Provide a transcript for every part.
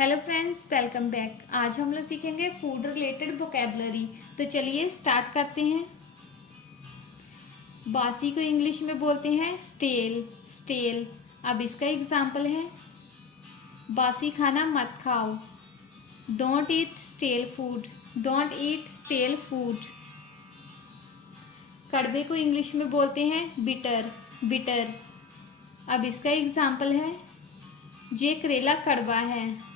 Hello friends, welcome back. आज हम लोग सीखेंगे फूड रिलेटेड वोकेबलरी। तो चलिए स्टार्ट करते हैं। बासी को इंग्लिश में बोलते हैं स्टेल। स्टेल अब इसका एग्जाम्पल है, बासी खाना मत खाओ। Don't eat stele food. Don't eat stele food. कड़वे को इंग्लिश में बोलते हैं बिटर। बिटर अब इसका एग्जाम्पल है, ये करेला कड़वा है।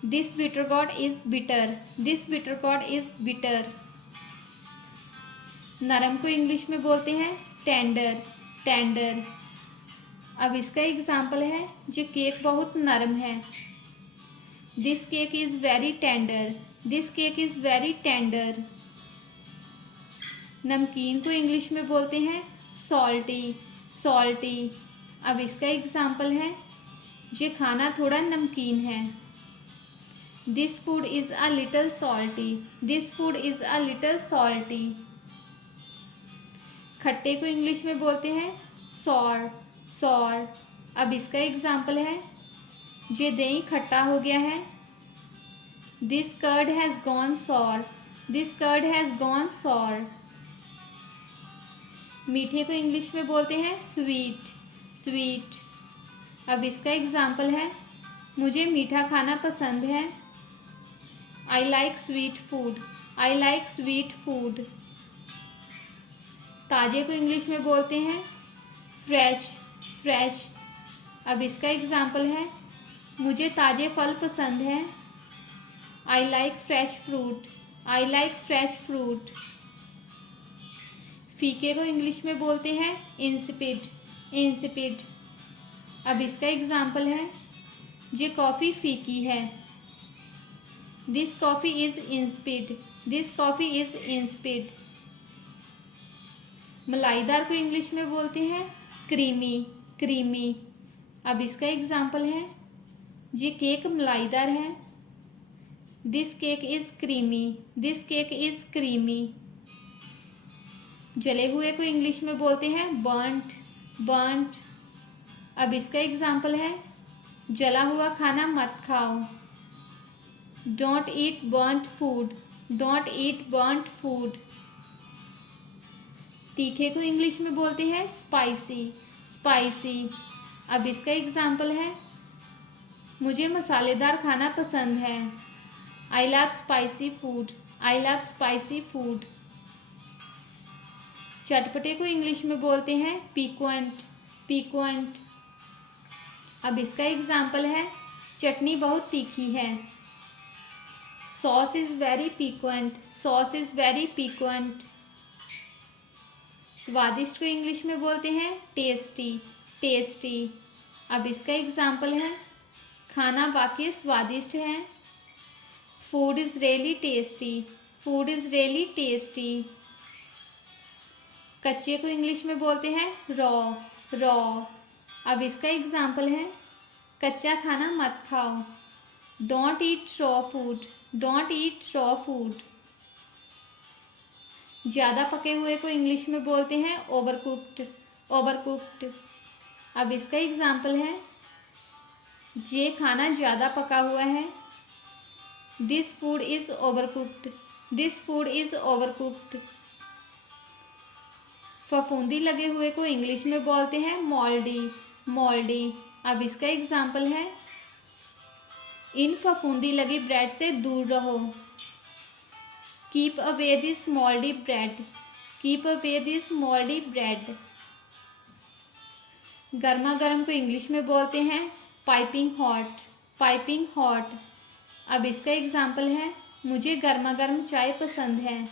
This bitter gourd is bitter. This bitter gourd is bitter. नरम को इंग्लिश में बोलते हैं टेंडर। टेंडर अब इसका एग्जाम्पल है, जो केक बहुत नरम है। This cake is very tender. This cake is very tender. नमकीन को इंग्लिश में बोलते हैं सॉल्टी। सॉल्टी अब इसका एग्जाम्पल है, जो खाना थोड़ा नमकीन है। This food is a little salty. This food is a little salty. खट्टे को इंग्लिश में बोलते हैं sour. sour अब इसका एग्जाम्पल है, जे दही खट्टा हो गया है। This curd has gone sour. This curd has gone sour. मीठे को इंग्लिश में बोलते हैं sweet. sweet अब इसका एग्जाम्पल है, मुझे मीठा खाना पसंद है। I like sweet food. I like sweet food. ताजे को इंग्लिश में बोलते हैं फ्रेश। फ्रेश अब इसका एग्जाम्पल है, मुझे ताजे फल पसंद हैं। I like fresh fruit. I like fresh fruit. फीके को इंग्लिश में बोलते हैं insipid. insipid अब इसका एग्जाम्पल है, ये कॉफ़ी फीकी है। This coffee is insipid. This coffee is insipid. मलाईदार को इंग्लिश में बोलते हैं क्रीमी। क्रीमी अब इसका एग्जाम्पल है, ये केक मलाईदार है। This cake is creamy. This cake is creamy. जले हुए को इंग्लिश में बोलते हैं burnt. burnt अब इसका एग्जाम्पल है, जला हुआ खाना मत खाओ। Don't eat burnt food. Don't eat burnt food. तीखे को इंग्लिश में बोलते हैं स्पाइसी। स्पाइसी अब इसका एग्जाम्पल है, मुझे मसालेदार खाना पसंद है। I love spicy food. I love spicy food. चटपटे को इंग्लिश में बोलते हैं piquant. piquant अब इसका एग्जाम्पल है, चटनी बहुत तीखी है। Sauce is very piquant. Sauce is very piquant. स्वादिष्ट को इंग्लिश में बोलते हैं टेस्टी। टेस्टी अब इसका एग्जाम्पल है, खाना वाकई स्वादिष्ट है। Food is really tasty. Food is really tasty. कच्चे को इंग्लिश में बोलते हैं रॉ। रॉ अब इसका एग्जाम्पल है, कच्चा खाना मत खाओ। Don't eat raw food. Don't eat raw food. ज़्यादा पके हुए को इंग्लिश में बोलते हैं ओवरकुक्ड। ओवरकुक्ड अब इसका एग्जाम्पल है, ये खाना ज़्यादा पका हुआ है। This food is ओवरकुक्ड। This food is ओवरकुक्ड। फफूंदी लगे हुए को इंग्लिश में बोलते हैं मॉल्डी। मॉल्डी अब इसका एग्जाम्पल है, इन फफूंदी लगी ब्रेड से दूर रहो। Keep away this mouldy bread. Keep away this mouldy bread. गर्मा गर्म को इंग्लिश में बोलते हैं पाइपिंग हॉट। पाइपिंग हॉट अब इसका एग्जाम्पल है, मुझे गर्मा गर्म चाय पसंद है।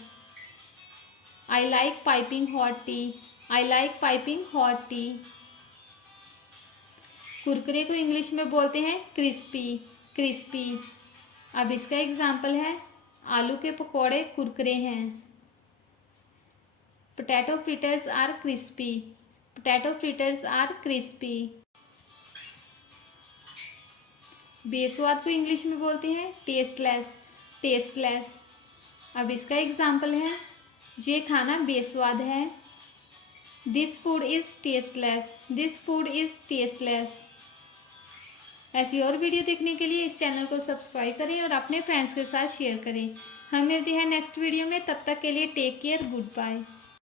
I like piping hot T. I like piping hot T. Kurkure को इंग्लिश में बोलते हैं क्रिस्पी। क्रिस्पी अब इसका एग्जाम्पल है, आलू के पकौड़े कुरकुरे हैं। Potato fritters are crispy. Potato fritters are crispy. बेस्वाद को इंग्लिश में बोलते हैं टेस्टलेस। टेस्टलेस अब इसका एग्जाम्पल है, ये खाना बेस्वाद है। This food is tasteless. This food is tasteless. ऐसी और वीडियो देखने के लिए इस चैनल को सब्सक्राइब करें और अपने फ्रेंड्स के साथ शेयर करें। हम मिलते हैं नेक्स्ट वीडियो में, तब तक के लिए टेक केयर, गुड बाय।